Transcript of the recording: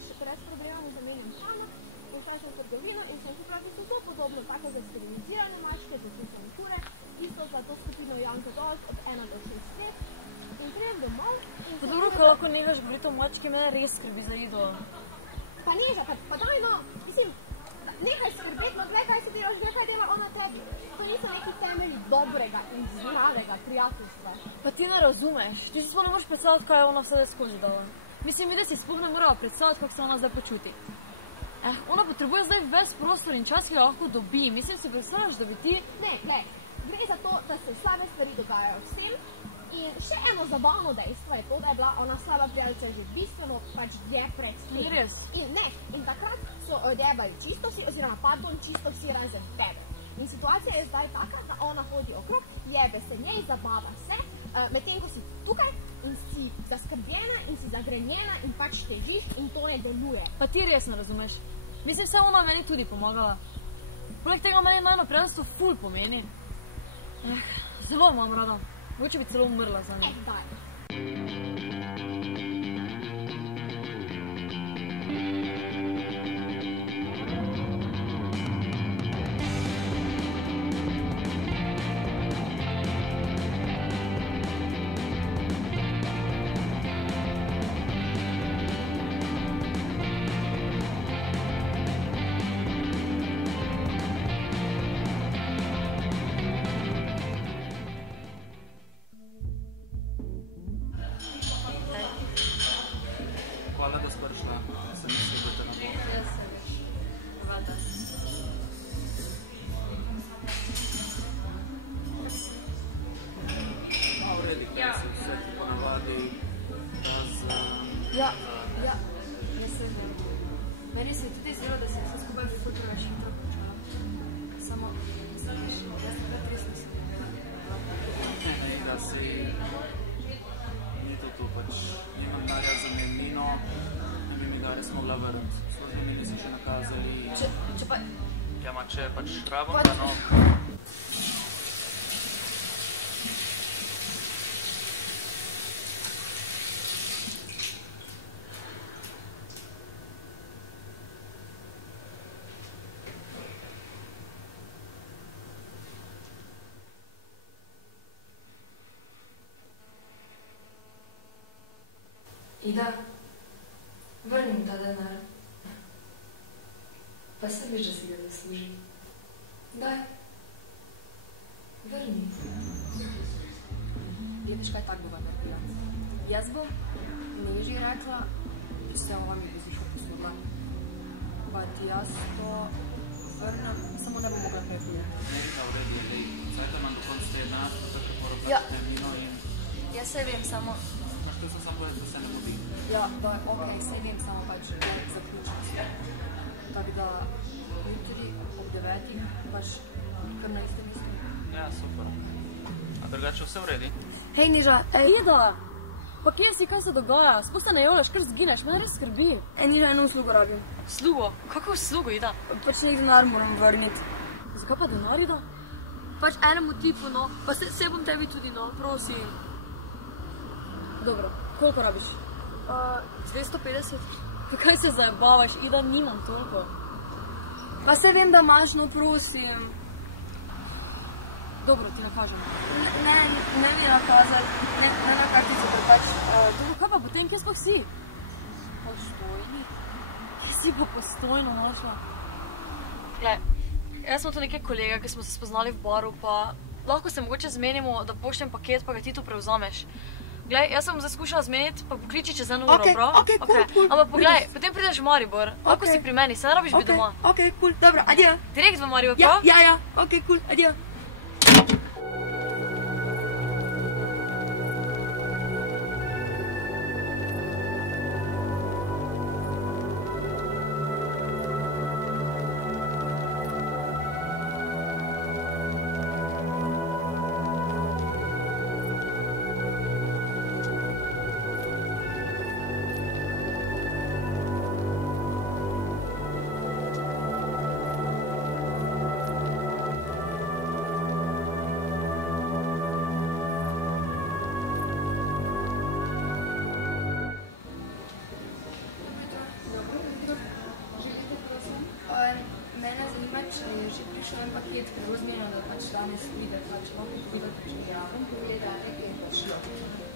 pač brez problema mu zamenjam pamet in šla sem v trgovino in sem kupila tisto zelo podobno, tako za sterilizirane mačke, za temperature, isto za to skupino Young Adult od 1 do 6 let. In grem domov in Pa dobro, ko lahko nehaš govoriti o mački, mene res skrbi za Ido. Pa neža, pa daj no, mislim, nekaj skrbeti, no gledaj, kaj si delaš, gledaj, kaj dela ona tebi. To niso neki temelji dobrega in zdravega prijateljstva. Pa ti ne razumeš, ti si sploh ne moreš predstavljati, kaj je ona vse skozi dala. Mislim, mi da si sploh ne morala predstavljati, kako se ona zdaj počuti. Ona potrebuje zdaj ves prostor in čas, ki jo lahko dobi. Mislim, si predstavljaš, da bi ti... Ne, gre za to, da se slabe stvari dogajajo vsem. In še eno zabavno dejstvo je to, da je bila ona slaba prijateljica že bistveno pač dlje pred tem. Res? In takrat so odjebali čisto vsi, oziroma pardon, čisto vsi razen tebe. In situacija je zdaj taka, da ona hodi okrog, jebe se njej, zabava se, medtem ko si tukaj in si zaskrbljena in si zagrenjena in pač težiš in to ne deluje. Pa ti res ne razumeš. Mislim, vse ona meni tudi pomagala. Poleg tega meni najno prijateljstvo ful pomeni. Zelo imam rada. Mogoče bi celo umrla za njo. Daj. Hvala, da si prišla. Sem mislil, da te ne bo. Jaz se veš. Vada. V redu, kaj si vse ti ponavadi Ja, jaz se vem. Meni se je tudi zdelo, da se je vse skupaj prihotila še hitro končala. Samo, veš, jaz takrat res nisem imela. da si ni to pač nimam darja za menino, ne bi mi darja smo bila vrti. Službo mi nisi še nakazali. Če pa... Ja, ma če pač rabam, da no... Ida, vrnim ta denar. Pa se veš, da si ga zasluži. Daj. Vrni. Vidiš, kaj tako bova naredila. Jaz bom Neži rekla, da se ova mi bo zišla posodila. Pa ti jaz to vrnem, samo da bo mogla prepiti. Nekaj v redu, zdaj imam do konca tedna, tako moram dati menino in... Jaz se vem, samo... To sem samo povedal, da se ne mudi. Ja, okej, se vem, samo pač zaključim se. Tako da jutri ob 9 baš kar na istem mestu. Ja, super. A drugače vse v redi? Hej, Neža, Ida! Pa kje si, kaj se dogaja? Sploh se ne javljaš, kar zgineš, mene res skrbi. Neža, eno uslugo rabim. Slugo? Kako slugo, Ida? Pač nek denar moram vrniti. Zakaj pa denar, Ida? Pač enemu tipu, no, pa se bom tebi tudi, no, prosim. Dobro, koliko rabiš? 250. Pa kaj se zajebavaš, Ida, nimam toliko. Pa se vem, da imaš, no, prosim. Dobro, ti nakažem. Ne mi nakazati, ne na kartico, ker pač... Dobro, kaj pa potem, kje sploh si? Postojni. Kje si pa postojno našla? Glej, jaz smo tu neke kolega, ki smo se spoznali v baru, pa lahko se mogoče zmenimo, da pošljem paket, pa ga ti tu prevzameš. Glej, jaz sem zdaj skušala zmeniti, pa pokliči čez 1 uro, prav? Okej, cool. Ampak poglej, potem prideš v Maribor, lahko si pri meni, se ne rabiš biti doma. Okej, cool, dobro, adijo. Direkt v Maribor, prav? Ja, okej, cool, adijo. spet krilo zmenjeno, da pač danes pride, pač lahko pride, če je raven pogleda, in pač jo.